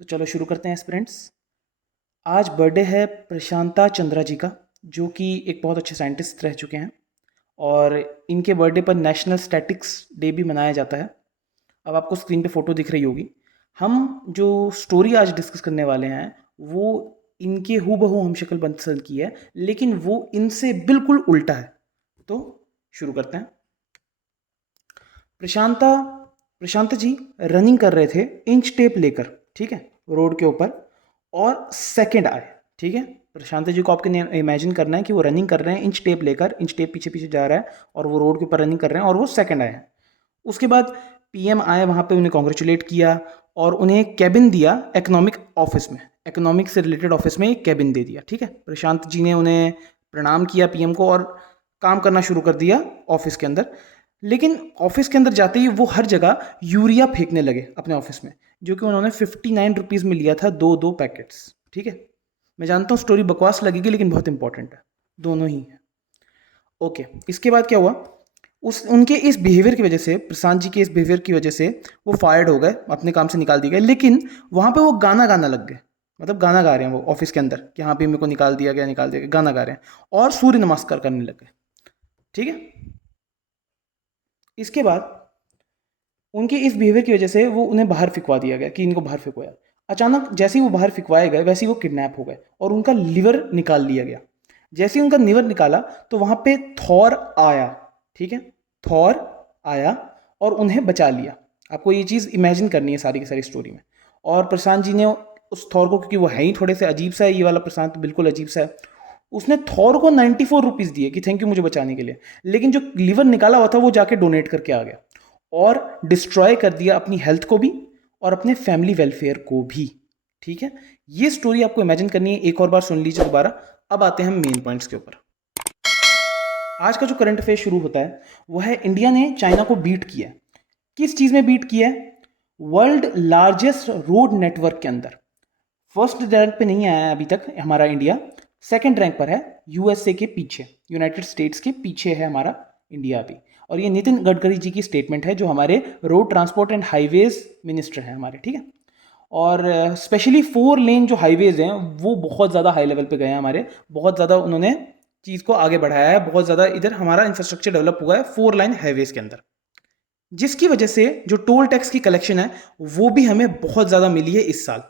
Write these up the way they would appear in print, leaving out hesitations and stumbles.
तो चलो शुरू करते हैं एस्पिरेंट्स। आज बर्थडे है प्रशांता चंद्रा जी का, जो कि एक बहुत अच्छे साइंटिस्ट रह चुके हैं और इनके बर्थडे पर नेशनल स्टैटिक्स डे भी मनाया जाता है। अब आपको स्क्रीन पे फ़ोटो दिख रही होगी। हम जो स्टोरी आज डिस्कस करने वाले हैं वो इनके हूबहू हम शक्ल पसंद की है, लेकिन वो इनसे बिल्कुल उल्टा है। तो शुरू करते हैं। प्रशांता प्रशांत जी रनिंग कर रहे थे इंच टेप लेकर, ठीक है, रोड के ऊपर, और सेकंड आए। ठीक है, प्रशांत जी को आपके इमेजिन करना है कि वो रनिंग कर रहे हैं इंच टेप लेकर, इंच टेप पीछे पीछे जा रहा है और वो रोड के ऊपर रनिंग कर रहे हैं और वो सेकंड आए हैं। उसके बाद पीएम आए, वहाँ पे उन्हें कॉन्ग्रेचुलेट किया और उन्हें कैबिन दिया इकोनॉमिक ऑफिस में, इकोनॉमिक से रिलेटेड ऑफिस में एक कैबिन दे दिया। ठीक है, प्रशांत जी ने उन्हें प्रणाम किया पीएम को और काम करना शुरू कर दिया ऑफिस के अंदर। लेकिन ऑफिस के अंदर जाते ही वो हर जगह यूरिया फेंकने लगे अपने ऑफिस में, जो कि उन्होंने 59 रुपीज़ में लिया था, दो दो पैकेट्स। ठीक है, मैं जानता हूँ स्टोरी बकवास लगेगी लेकिन बहुत इंपॉर्टेंट है, दोनों ही है। ओके, इसके बाद क्या हुआ, उस उनके इस बिहेवियर की वजह से, प्रशांत जी के इस बिहेवियर की वजह से वो फायर्ड हो गए, अपने काम से निकाल दिए गए। लेकिन वहाँ पे वो गाना गाना लग गए, मतलब गाना गा रहे हैं वो ऑफिस के अंदर कि हाँ भी मेरे को निकाल दिया गया, निकाल दिया गया, गाना गा रहे हैं और सूर्य नमस्कार करने लग गए। ठीक है, इसके बाद उनके इस बिहेवियर की वजह से वो उन्हें बाहर फिकवा दिया गया कि इनको बाहर फिकवाया। अचानक जैसे ही वो बाहर फिकवाए गए वैसे ही वो किडनैप हो गए और उनका लिवर निकाल लिया गया। जैसे ही उनका लिवर निकाला तो वहाँ पे थॉर आया। ठीक है, थॉर आया और उन्हें बचा लिया। आपको ये चीज़ इमेजिन करनी है सारी की सारी स्टोरी में। और प्रशांत जी ने उस थॉर को, क्योंकि वो है ही थोड़े से अजीब सा है, ये वाला प्रशांत बिल्कुल अजीब सा है, उसने थॉर को 94 रुपीज़ दिए कि थैंक यू मुझे बचाने के लिए। लेकिन जो लिवर निकाला हुआ था वो जाके डोनेट करके आ गया और डिस्ट्रॉय कर दिया अपनी हेल्थ को भी और अपने फैमिली वेलफेयर को भी। ठीक है, ये स्टोरी आपको इमेजिन करनी है, एक और बार सुन लीजिए दोबारा। अब आते हैं हम मेन पॉइंट्स के ऊपर। आज का जो करंट अफेयर शुरू होता है वो है, इंडिया ने चाइना को बीट किया। किस चीज में बीट किया है? वर्ल्ड लार्जेस्ट रोड नेटवर्क के अंदर। फर्स्ट रैंक पे नहीं आया है अभी तक हमारा इंडिया, सेकंड रैंक पर है, यूएसए के पीछे, यूनाइटेड स्टेट्स के पीछे है हमारा इंडिया अभी। और ये नितिन गडकरी जी की स्टेटमेंट है, जो हमारे road transport and highways minister हैं हमारे। ठीक है, और स्पेशली 4 लेन जो हाईवेज हैं वो बहुत ज़्यादा हाई लेवल पे गए हैं हमारे, बहुत ज़्यादा उन्होंने चीज़ को आगे बढ़ाया है, बहुत ज़्यादा इधर हमारा इंफ्रास्ट्रक्चर डेवलप हुआ है 4 लाइन हाईवेज के अंदर, जिसकी वजह से जो टोल टैक्स की कलेक्शन है वो भी हमें बहुत ज़्यादा मिली है इस साल।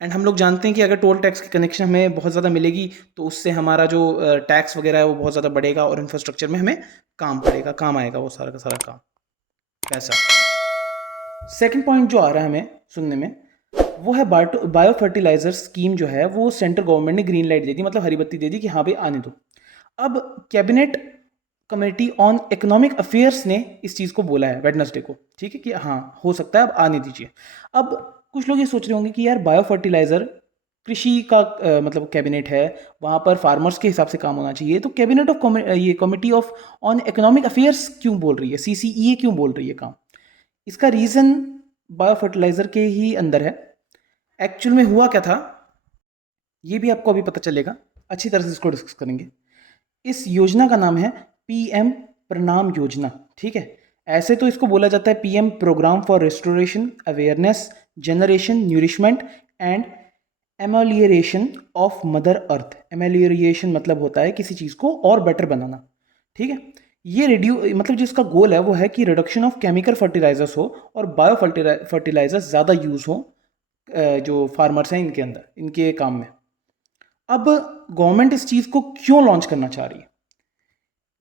एंड हम लोग जानते हैं कि अगर टोल टैक्स की कनेक्शन हमें बहुत ज़्यादा मिलेगी तो उससे हमारा जो टैक्स वगैरह है वो बहुत ज़्यादा बढ़ेगा और इंफ्रास्ट्रक्चर में हमें काम पड़ेगा, काम आएगा वो सारा का सारा काम, पैसा। सेकंड पॉइंट जो आ रहा है हमें सुनने में वो है बायो फर्टिलाइजर स्कीम जो है वो सेंट्रल गवर्नमेंट ने ग्रीन लाइट दे दी, मतलब हरी बत्ती दे दी कि हाँ भाई आने दो। अब cabinet committee on economic affairs ने इस चीज़ को बोला है वेडनेसडे को, ठीक है, कि हाँ हो सकता है अब आने दीजिए। अब कुछ लोग ये सोच रहे होंगे कि यार बायो फर्टिलाइजर कृषि का मतलब कैबिनेट है, वहाँ पर फार्मर्स के हिसाब से काम होना चाहिए, तो कैबिनेट ऑफ ये committee of on economic affairs क्यों बोल रही है, सीसीईए क्यों बोल रही है काम? इसका रीज़न बायो फर्टिलाइज़र के ही अंदर है। एक्चुअल में हुआ क्या था ये भी आपको अभी पता चलेगा, अच्छी तरह से इसको डिस्कस करेंगे। इस योजना का नाम है पीएम प्रणाम योजना। ठीक है, ऐसे तो इसको बोला जाता है PM program for restoration awareness generation nourishment and amelioration of mother earth. Amelioration मतलब होता है किसी चीज़ को और बेटर बनाना। ठीक है, ये मतलब जिसका गोल है वो है कि रिडक्शन ऑफ केमिकल फर्टिलाइजर्स हो और बायो फर्टिलाइजर्स ज़्यादा यूज़ हो जो फार्मर्स हैं इनके अंदर, इनके काम में। अब गवर्नमेंट इस चीज़ को क्यों लॉन्च करना चाह रही है?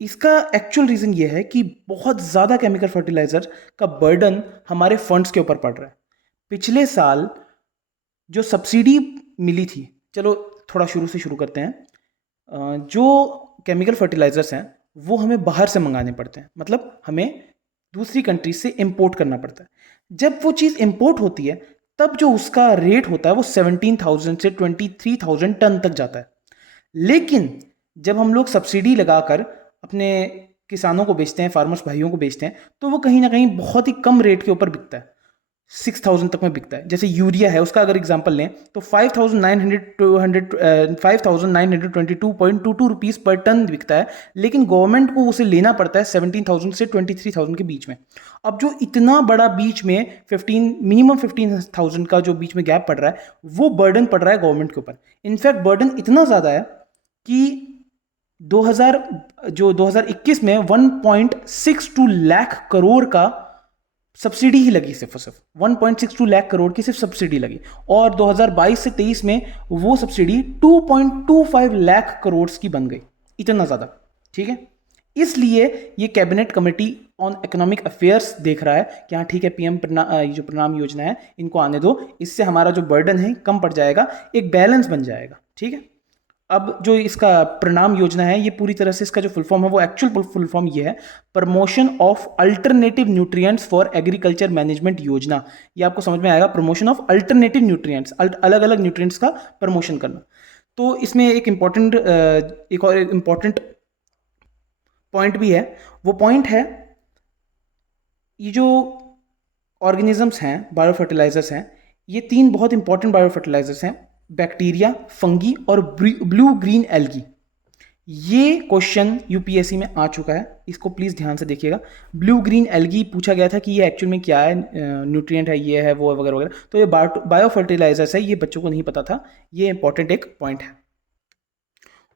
इसका एक्चुअल रीज़न ये है कि बहुत ज़्यादा केमिकल फर्टिलाइज़र का बर्डन हमारे फंड्स के ऊपर पड़ रहा है। पिछले साल जो सब्सिडी मिली थी, चलो थोड़ा शुरू से शुरू करते हैं। जो केमिकल फर्टिलाइज़र्स हैं वो हमें बाहर से मंगाने पड़ते हैं, मतलब हमें दूसरी कंट्री से इंपोर्ट करना पड़ता है। जब वो चीज़ इंपोर्ट होती है तब जो उसका रेट होता है वो 17,000 से 23,000 टन तक जाता है। लेकिन जब हम लोग सब्सिडी लगाकर अपने किसानों को बेचते हैं, फार्मर्स भाइयों को बेचते हैं, तो वो कहीं ना कहीं बहुत ही कम रेट के ऊपर बिकता है। 6000 तक में बिकता है। जैसे यूरिया है, उसका अगर एग्जांपल लें तो 5,922.22 रुपीज़ पर टन बिकता है, लेकिन गवर्नमेंट को उसे लेना पड़ता है 17,000 से 23,000 के बीच में। अब जो इतना बड़ा बीच में मिनिमम 15,000 का जो बीच में गैप पड़ रहा है, वो बर्डन पड़ रहा है गवर्नमेंट के ऊपर। इनफैक्ट बर्डन इतना ज़्यादा है कि 2021 में 1.62 लाख करोड़ का सब्सिडी ही लगी, सिर्फ और सिर्फ 1.62 लाख करोड़ की सिर्फ सब्सिडी लगी। और 2022 से 23 में वो सब्सिडी 2.25 लाख करोड़ की बन गई, इतना ज़्यादा। ठीक है, इसलिए ये cabinet committee on economic affairs देख रहा है कि हाँ ठीक है, पीएम जो प्रणाम योजना है इनको आने दो, इससे हमारा जो बर्डन है कम पड़ जाएगा, एक बैलेंस बन जाएगा। ठीक है, अब जो इसका प्रणाम योजना है, ये पूरी तरह से इसका जो फुल फॉर्म है वो एक्चुअल फुल फॉर्म ये है, promotion of alternative nutrients for agriculture management योजना। ये आपको समझ में आएगा, प्रमोशन ऑफ अल्टरनेटिव न्यूट्रिएंट्स, अलग अलग न्यूट्रिएंट्स का प्रमोशन करना। तो इसमें एक और इम्पॉर्टेंट पॉइंट भी है, वो पॉइंट है ये जो ऑर्गेनिजम्स हैं, बायो फर्टिलाइजर्स हैं, ये 3 बहुत इंपॉर्टेंट बायो फर्टिलाइजर्स हैं, बैक्टीरिया, फंगी और ब्लू ग्रीन एल्गी। ये क्वेश्चन यूपीएससी में आ चुका है, इसको प्लीज़ ध्यान से देखिएगा। ब्लू ग्रीन एल्गी पूछा गया था कि ये एक्चुअल में क्या है, न्यूट्रिएंट है, ये है, वो वगैरह वगैरह। तो ये बायो फर्टिलाइजर्स है, ये बच्चों को नहीं पता था, ये इंपॉर्टेंट एक पॉइंट है।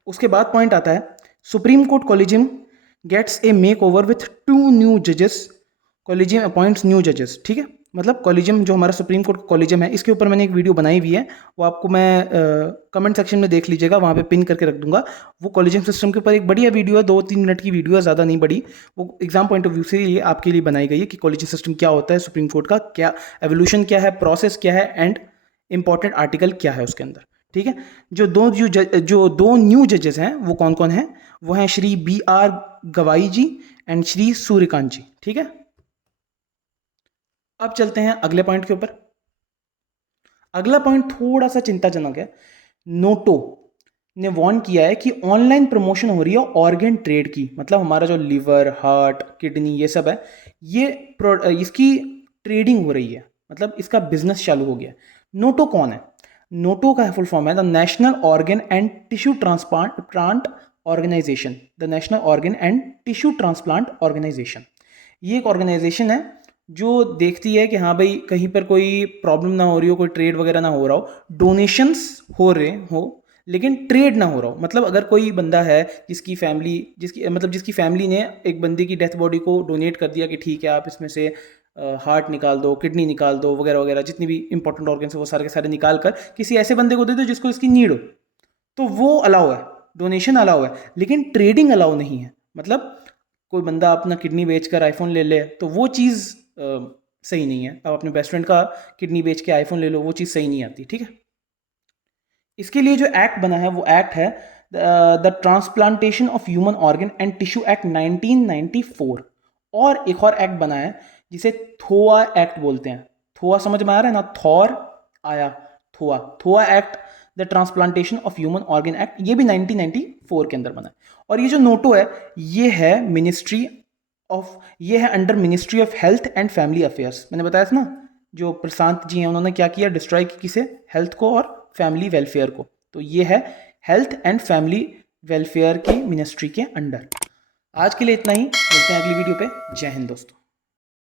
उसके बाद पॉइंट आता है, Supreme Court collegium gets a make over with 2 new जजेस, कॉलेजियम अपॉइंट्स न्यू जजेस। ठीक है, मतलब कॉलेजियम जो हमारा सुप्रीम कोर्ट कॉलेजियम है, इसके ऊपर मैंने एक वीडियो बनाई हुई है, वो आपको मैं कमेंट सेक्शन में देख लीजिएगा, वहाँ पे पिन करके रख दूंगा। वो कॉलेजियम सिस्टम के ऊपर एक बढ़िया वीडियो है, 2-3 मिनट की वीडियो है, ज़्यादा नहीं बड़ी। वो एग्जाम पॉइंट ऑफ व्यू से ये आपके लिए बनाई गई है कि कॉलेजियम सिस्टम क्या होता है, सुप्रीम कोर्ट का क्या एवोल्यूशन क्या है, प्रोसेस क्या है, एंड इंपॉर्टेंट आर्टिकल क्या है उसके अंदर। ठीक है, जो दो न्यू जजेस हैं वो कौन कौन हैं, वो हैं श्री BR गवाई जी एंड श्री सूर्यकांत जी। ठीक है, अब चलते हैं अगले पॉइंट के ऊपर। अगला पॉइंट थोड़ा सा चिंताजनक है। नोटो ने वार्न किया है कि ऑनलाइन प्रमोशन हो रही है ऑर्गन ट्रेड की, मतलब हमारा जो लिवर, हार्ट, किडनी, ये सब है, ये इसकी ट्रेडिंग हो रही है, मतलब इसका बिजनेस चालू हो गया। नोटो कौन है? नोटो का फुल फॉर्म है the National Organ and Tissue Transplant Organisation, the National Organ and Tissue Transplant Organisation. ये एक ऑर्गेनाइजेशन है जो देखती है कि हाँ भाई कहीं पर कोई प्रॉब्लम ना हो रही हो, कोई ट्रेड वगैरह ना हो रहा हो, डोनेशंस हो रहे हो लेकिन ट्रेड ना हो रहा हो। मतलब अगर कोई बंदा है जिसकी फैमिली ने एक बंदे की डेथ बॉडी को डोनेट कर दिया कि ठीक है आप इसमें से हार्ट निकाल दो, किडनी निकाल दो, वगैरह वगैरह, जितनी भी इंपॉर्टेंट ऑर्गन्स है वो सारे के सारे निकाल कर किसी ऐसे बंदे को दे दो जिसको इसकी नीड हो, तो वो अलाउ है, डोनेशन अलाउ है, लेकिन ट्रेडिंग अलाउ नहीं है। मतलब कोई बंदा अपना किडनी बेचकर आईफोन ले ले तो वो चीज़ सही नहीं है। आप अपने बेस्ट फ्रेंड का किडनी बेच के आईफोन ले लो, वो चीज़ सही नहीं आती। ठीक है, इसके लिए जो एक्ट बना है वो एक्ट है the transplantation of human organ and tissue act 1994। और एक और एक्ट बना है जिसे थोआ एक्ट बोलते हैं। थोआ समझ में आ रहा है ना, थॉर आया, थोआ act, the transplantation of human organ act, ये भी 1994 के अंदर बना है। और ये जो नोटो है ये है under ministry of health and family affairs. मैंने बताया था ना, जो प्रशांत जी हैं उन्होंने क्या किया, डिस्ट्रॉय की किसे, हेल्थ को और फैमिली वेलफेयर को। तो ये है हेल्थ एंड फैमिली वेलफेयर की मिनिस्ट्री के अंडर। आज के लिए इतना ही, मिलते हैं अगली वीडियो पे। जय हिंद दोस्तों।